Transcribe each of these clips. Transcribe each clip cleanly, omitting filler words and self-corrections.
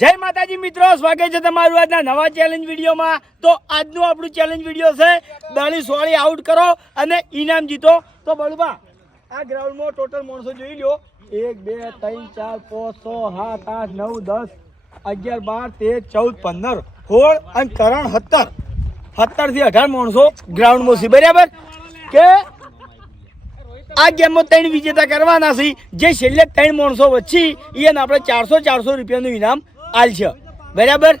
જય માતાજી મિત્રો, સ્વાગત છે તમારું આજના નવા ચેલેન્જ વિડીયોમાં। તો આજનું આપણું ચેલેન્જ વિડીયો છે દળી સોળી આઉટ કરો અને ઇનામ જીતો। તો બળુબા આ ગ્રાઉન્ડમાં ટોટલ માણસો જોઈ લો, 1 2 3 4 5 6 7 8 9 10 11 12 13 14 15 16 અને કરણ 17 થી 18 માણસો ગ્રાઉન્ડમાં છે, બરાબર? કે આ ગેમમાં 3 વિજેતા કરવાના છે, જે છેલ્લે 3 માણસો વચ્ચે એને આપણે 400 રૂપિયાનું ઇનામ આલશે, બરાબર?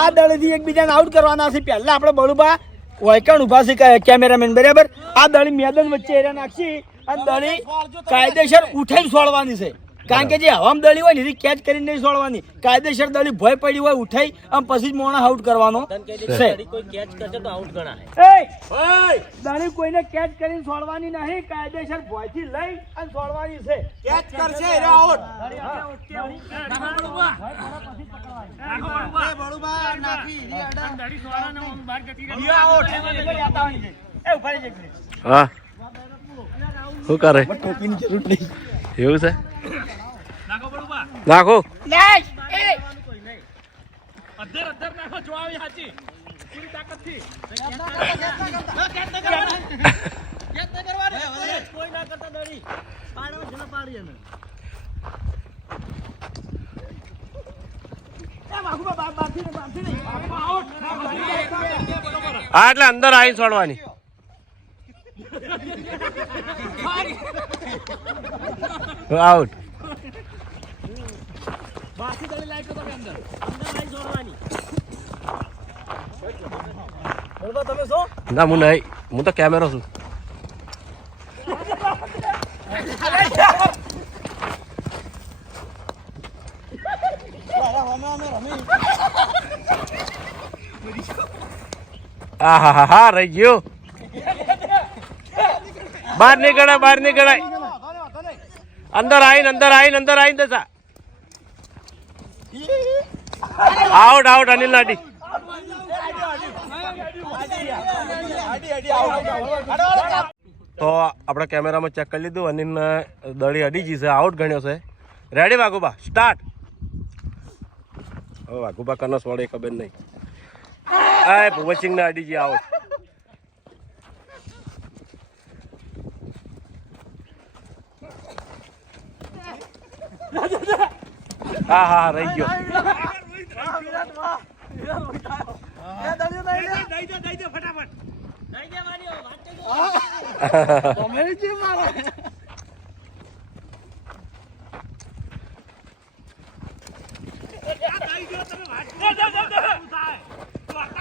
આ દળથી એકબીજાને આઉટ કરવાના છે। પહેલા આપણે બળુબા વાયકણ ઉભા છે કેમેરામેન, બરાબર? આ દળી મેદાન વચ્ચે એરા નાખશી અને દળી કાયદેસર ઉઠાઈને છોડવાની છે, કારણ કે જે હવામ દળી હોય ને એ કેચ કરીને નહીં છોડવાની। કાયદેસર દળી ભય પડી હોય ઉઠાઈ આમ પછી જ મોણા આઉટ કરવાનો છે। દળી કોઈને કેચ કરીને છોડવાની નહીં, કાયદેસર ભયથી લઈ અને છોડવાની છે। કેચ કરશે એરો આઉટ। હા શું કરે? ટોપીની જરૂર નહીં, એવું છે? નાખો હા એટલે અંદર આવી છોડવાની। આઉટ। ના હું નહીં, હું તો કેમેરો છું। હા રહી ગયો, બહાર નીકળાય, બહાર નીકળાય, અંદર આવીને દસા આઉટ આઉટ। અનિલ નાડી તો આપણે કેમેરામાં ચેક કરી લીધું, અનિલ દળી અડી ગઈ છે, આઉટ ગણ્યો છે। Ready Vaghuba, start. હવે વાઘુબા કનસ વળે ખબર નહીં, આ ભુવતસિંહ ને અડી ગઈ, આઉટ। હા રહી ગયો।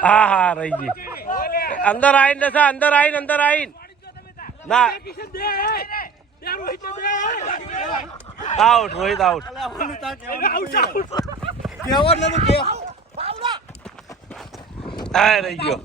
હા રહી ગઈ, અંદર આવીને દસા, અંદર આવીને ના આઉટ, રોહિત આઉટ। હા રહી ગયો।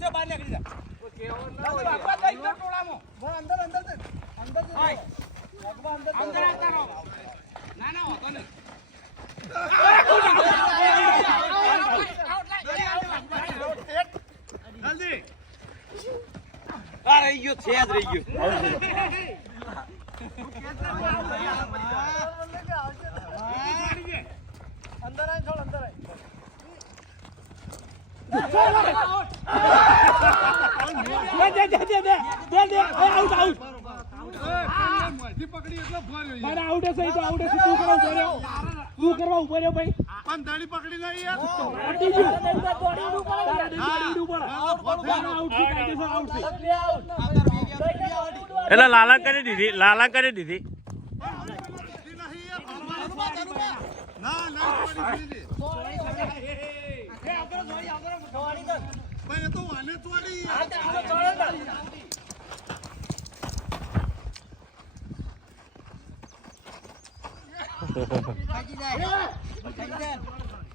એટલે લાલા કરી દીધી, લાલા કરી દીધી।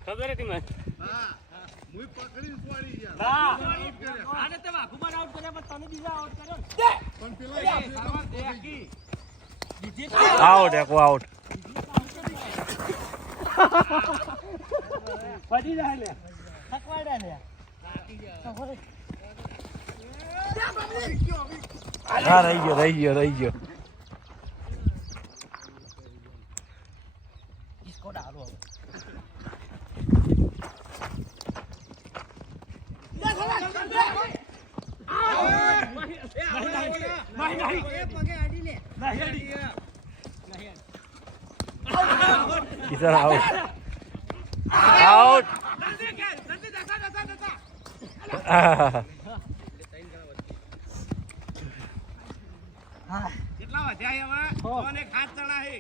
ખબર હતી મને, આઉટ એકો આઉટ। હા રહી ગયો। કિશન આઉટ આઉટ કેટલા વધ્યા હવે કોને ખાસ ચણા હે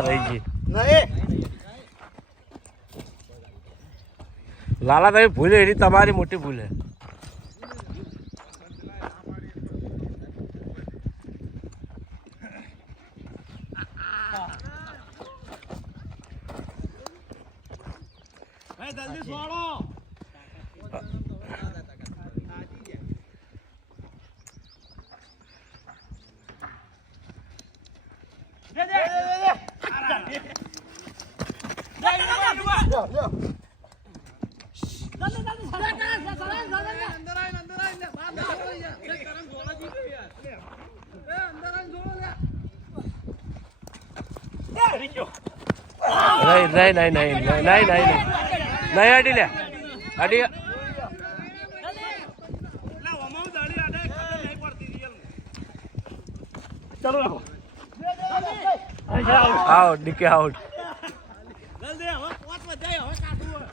રહી ગઈ લાલા તમે ભૂલે એની તમારી મોટી ભૂલ હે જલ્દી છોડો નહીં અડી લે અડી આઉટ ડીકે આઉટ જલ્દી હવે પોત વધાય હવે કાઢવું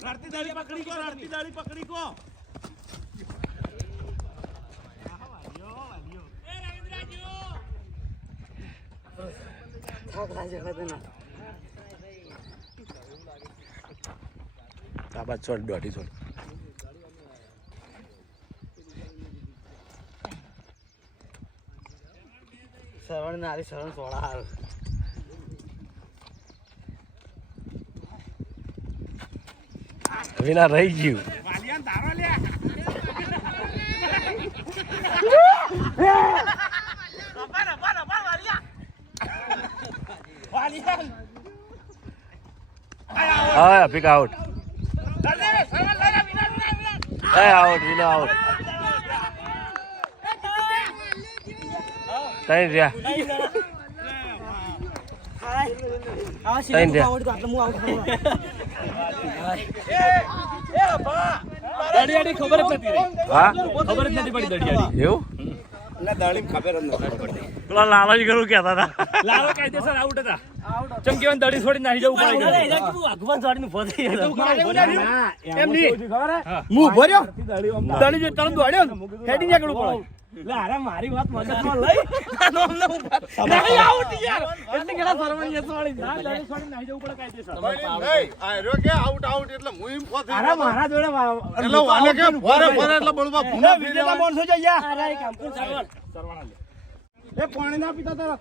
રડતી દાળી પકડી કો રડતી દાળી પકડી કો આ બાદ છોડ દોઢી છોડ સરવણ નારી સરવણ સોળા હાલ વિના રહી ગયું વાલિયાન તારો લે રબર વાલિયા વાલિયાન હા પિક આઉટ જલ્દી સરવણ લઈ લે વિના એ આઉટ વિના આઉટ તઈ રહ્યા તઈ રહ્યા ખબર જ નથી હા ખબર જ નથી પડી દડિયાની એવું પેલા લાલાજી કરું કહેતા હતા લાલો કાયદેસર આઉટ હતા ચમકેવાન દડી છોડી નાખી જવું પડે ભગવાન છોડીને ફોધી એમ નહીં હું ભર્યો દડી જો તરત દોડ્યો હેડી નીકળવું પડે લે અરે મારી વાત મગજમાં લઈ નહીં આઉટ યાર એટલે કેડા સરવણીએ છોડી દડી છોડી નાખી જવું પડે કાયદેસર અરે મારા જોડે વિજેતા માણસો છે યાર અરે કામ કોણ સરવણ એ પાણી ના પીતા તારા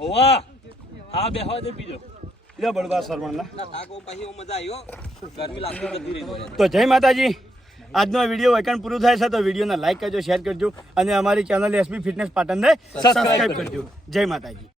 ઓવા હા બેહવા દે બીજો લે બળવા સરવણ ના તો જય માતાજી આજનો વિડીયો વેકન પૂરું થાય છે તો વિડીયોને લાઈક કરજો શેર કરજો અને અમારી ચેનલ એસબી ફિટનેસ પાટણને સબસ્ક્રાઇબ કરજો જય માતાજી